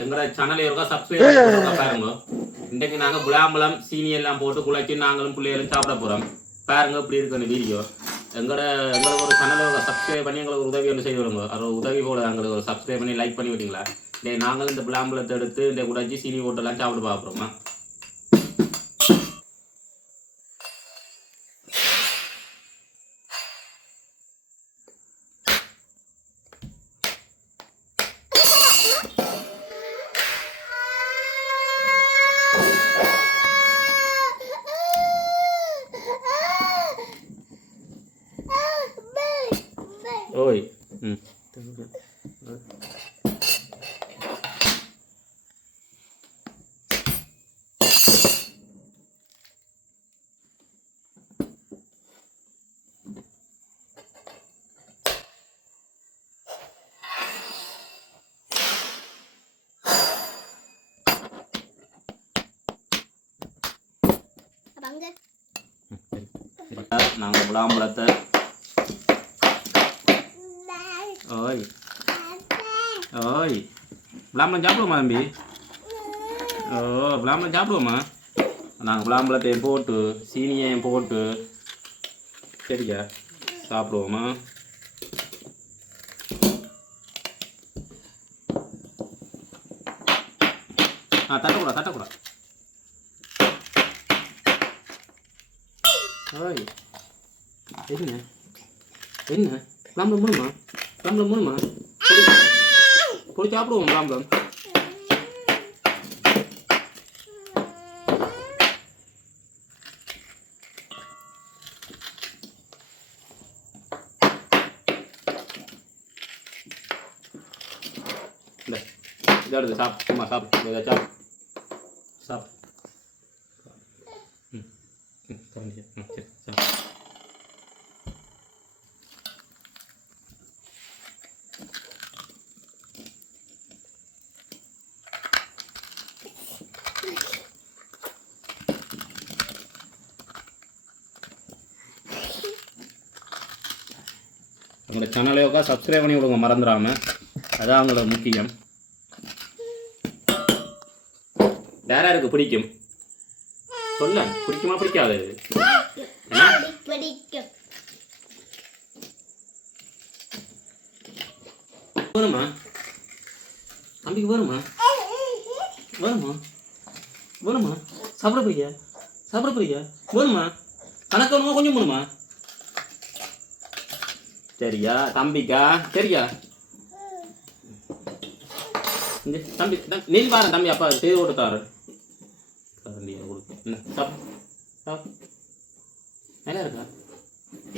எங்களோட சேனலை இருக்கோ சப்ஸ்கிரைப் பாருங்க. இன்றைக்கு நாங்க புலாம்பழம் சீனி எல்லாம் போட்டு குழைச்சி நாங்களும் பிள்ளைகளும் சாப்பிட போறோம். பாருங்க இப்படி இருக்கு அந்த வீடியோ எங்களோட எங்களுக்கு ஒரு சேனலை சப்ஸ்கிரைப் பண்ணி எங்களுக்கு ஒரு உதவி ஒன்று செய்து வருங்க. அது உதவி போல எங்களுக்கு ஒரு சப்ஸ்கிரைப் பண்ணி லைக் பண்ணி விட்டீங்களா? டே நாங்களும் இந்த புலாம்பழத்தை எடுத்து இந்த குழச்சி சீனி போட்டெல்லாம் சாப்பிட்டு பார்க்குறோமா? ஓய் ம் அங்க நாங்கள் விளாம்பழத்தை ஓய் ஓய் விளாம்பழம் சாப்பிடுவோமா தம்பி ஓ விளாம்பழம் சாப்பிடுவோமா நாங்கள் விளாம்பழத்தையும் போட்டு சீனியையும் போட்டு சரிக்கா சாப்பிடுவோமா ஆ தட்டக்கூடா தட்டக்கூடா ஓய் என்ன என்ன விளாம்பழம் மூணுமா விளாம்பழம் மூணுமா போய் சாப்பிடுவோம் விளாம்பழம் இந்த இதை எடுத்து சாப்பிடு சும்மா சாப்பிடு இதை சாப்பிடு சாப்பிடு ம் உங்களோட சேனலை உட்கா சப்ஸ்கிரைப் பண்ணி விடுங்க மறந்துடாம. அதான் அவங்களோட முக்கியம். வேற யாருக்கு பிடிக்கும்? சொல்ல பிடிக்குமா பிடிக்காது? வருமா? தம்பிக்கு வருமா? வருமா? வருமா? சாப்பிட போறியா சாப்பிட போறியா வருமா? கணக்கு வேணுமா கொஞ்சம் வேணுமா சரியா தம்பிக்கா? சரியா தம்பி தம்பி, பாரு தம்பி அப்பா செய்து கொடுத்தாரு. கரண்டியை கொடுக்கு என்ன? சாப்பிடு சாப்பிடு நல்லா இருக்கா?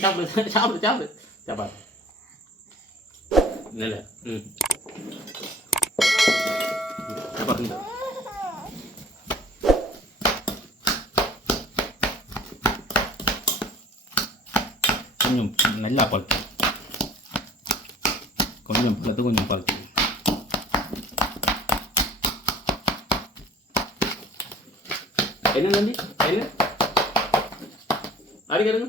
சாப்பிடு சாப்பிடு சாப்பிடு. சாப்பாடு. நல்ல. ம். சாப்பாடு கொஞ்சம் நல்லா பழுத்து கொஞ்சம் பழுத்து கொஞ்சம் பழுத்து என்ன தம்பி? என்ன? அடிக்கிறங்க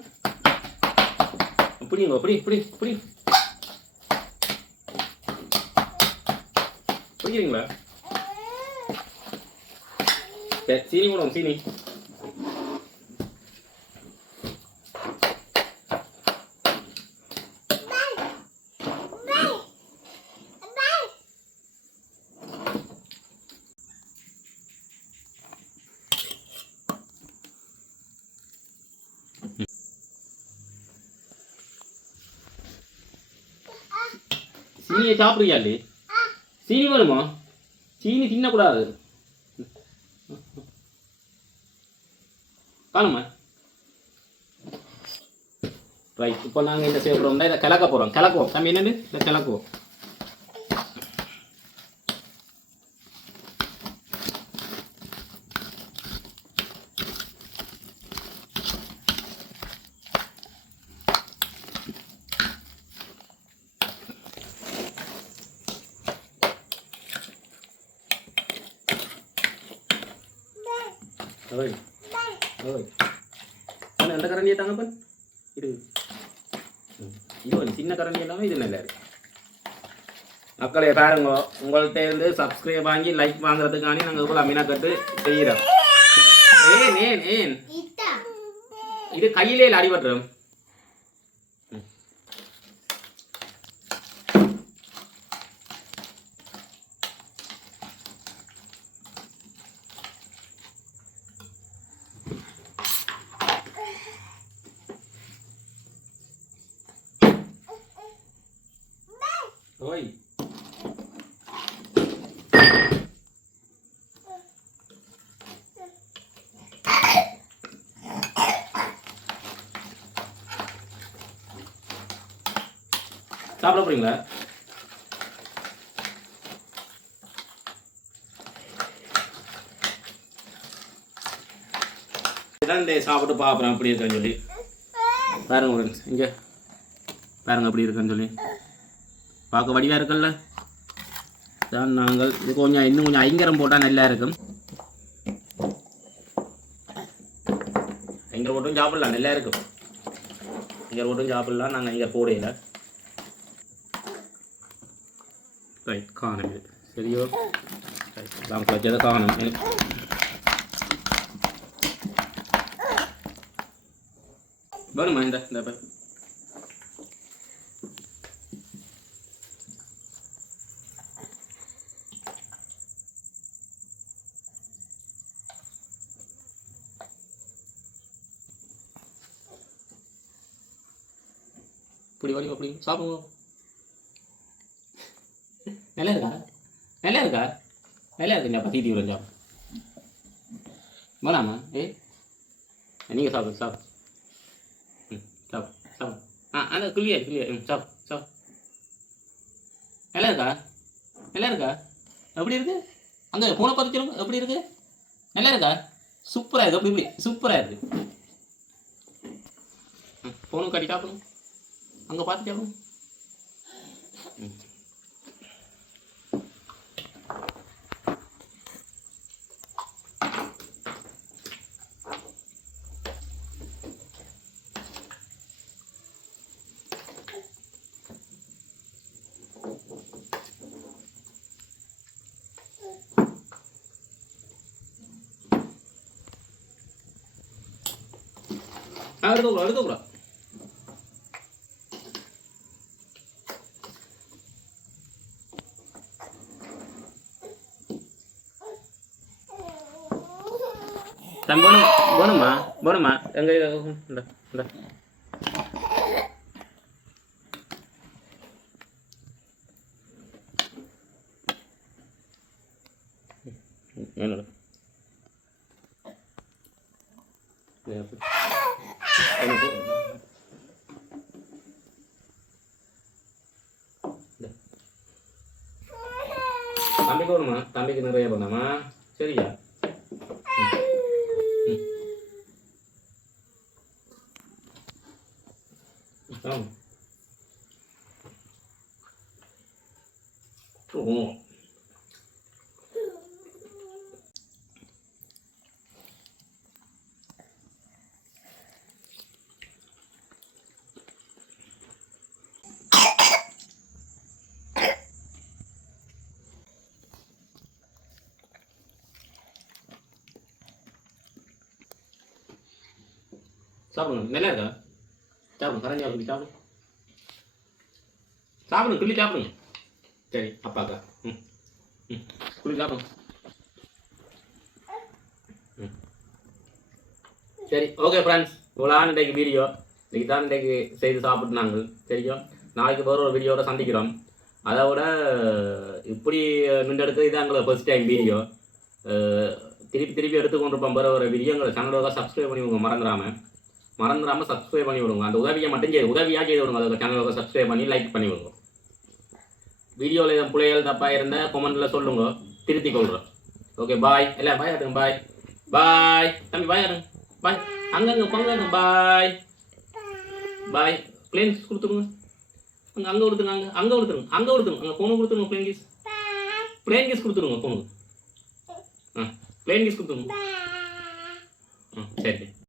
பிடிங்க பிடி பிடி பிடி பிடிக்கிறீங்களா? சரி, சீனி போடுவோம் சீனி. சீனியை சாப்பிடுறியா இல்லையே சீனி வேணுமா? சீனி தின்னக்கூடாது. காணுமா? ரைட் இப்போ நாங்கள் என்ன செய்ய போகிறோம்னா இதை கிளக்க போகிறோம் கிளக்குவோம். தம்பி என்னென்னு இதை கிளக்குவோம். ஓய் ஓய் அண்ணா அந்த கரண்டியை தாங்கப்பன் இது ம். இது வந்து சின்ன கரண்டி எல்லாமே இது நல்லா இருக்கு மக்களே பாருங்க உங்கள்கிட்ட இருந்து சப்ஸ்கிரைப் வாங்கி லைக் வாங்குறதுக்காண்டி நாங்கள் இவ்வளோ அமீனா கட்டு செய்கிறோம் ஏன் ஏன் ஏன் இது கையிலே இல்லை ஓய் சாப்பிட போறீங்களா? இதான் சாப்பிட்டு பார்க்குறேன் அப்படி இருக்கான்னு சொல்லி. பாருங்க இங்க இங்கே. பாருங்க அப்படி இருக்கான்னு சொல்லி. பார்க்க வடிவாக இருக்குல்ல? தான் நாங்கள். இது கொஞ்சம் இன்னும் கொஞ்சம் ஐங்கரம் போட்டால் நல்லா இருக்கும். ஐங்கரம் போட்டும் சாப்பிடலாம் நல்லா இருக்கும். ஐங்கரம் போட்டும் சாப்பிடலாம் நாங்கள் இங்கே போடையில ரைட் காணும் இது. சரியோ? ரைட் வச்சதை காணும். வேணுமா இந்த இந்த வரையும் அப்படி. சாப்பிடுவோம். நல்லா இருக்கா? நல்லா இருக்கா? நல்லா இருக்கு அப்பா தீதி விடுறேன் சாப்பிடு வேணாமா ஏ நீங்கள் சாப்பிடு சாப்பிடு. ம் சாப்பிடு சாப்பிடு. ஆ அந்த கிளியர் கிளியர் ம் சாப்பிடு சாப்பிடு. நல்லா இருக்கா? நல்லா இருக்கா? எப்படி இருக்கு? அந்த பூனை பார்த்து சொல்லுங்க எப்படி இருக்கு? நல்லா இருக்கா? சூப்பராக இருக்குது அப்படி இப்படி. சூப்பராக இருக்குது ம் ஃபோனும் கட்டி சாப்பிடுங்க அங்கே பார்த்து சாப்பிடுங்க ம் ஆ எடுத்துக்கூட எடுத்துக்கூட தம்பி போணும் எங்க இந்த இந்த என்னோட தம்பிக்கு வேணுமா தம்பிக்கு நிறைய பண்ணாமா சரியா ஆ ஓ சாப்பிடுங்க. நல்லா இருக்கா? சாப்பிடுங்க. கரைஞ்சி சாப்பிடுங்க சாப்பிடுங்க சாப்பிடுங்க. கிள்ளி சாப்பிடுங்க. சரி அப்பாக்கா ம். ம். கிள்ளி சாப்பிடுங்க. ம். சரி ஓகே ஃப்ரெண்ட்ஸ் இவ்வளோ இன்றைக்கு வீடியோ இன்றைக்கி தான் இன்றைக்கு செய்து சாப்பிட்டு நாங்கள். சரியா? நாளைக்கு வேறு ஒரு வீடியோவோட சந்திக்கிறோம். அதை விட இப்படி நின்றெடுத்து இதான் எங்களை ஃபர்ஸ்ட் டைம் வீடியோ திருப்பி திருப்பி எடுத்துக்கொண்டிருப்போம். வேறு ஒரு வீடியோ எங்களை சேனலோட சப்ஸ்கிரைப் பண்ணி உங்கள் மறந்துடாமல் மறந்துடாம சப்ஸ்கிரைப் பண்ணி விடுங்க அந்த உதவியை மட்டும் செய்து உதவியாக செய்து விடுங்க அதுக்கு சேனலுக்கு சப்ஸ்கிரைப் பண்ணி லைக் பண்ணி விடுங்க வீடியோவில் எதுவும் பிள்ளைகள் தப்பாக இருந்தால் கொமெண்ட்டில் சொல்லுங்க. திருத்தி கொள்கிறோம் ஓகே பாய் எல்லாம் பாய் ஆட்டுங்க பாய் பாய் தம்பி பாய் ஆடுங்க பாய் அங்கங்க பங்கு பாய் பாய் பிளேன்ஸ் கொடுத்துருங்க. அங்கே அங்கே கொடுத்துருங்க அங்கே. அங்கே கொடுத்துருங்க அங்கே கொடுத்துருங்க. அங்கே ஃபோனு கொடுத்துருங்க பிளேன் கீஸ் பிளேன் கீஸ் கொடுத்துருங்க ஃபோனுக்கு ஆ பிளேன் கீஸ் கொடுத்துருங்க. ம் சரி.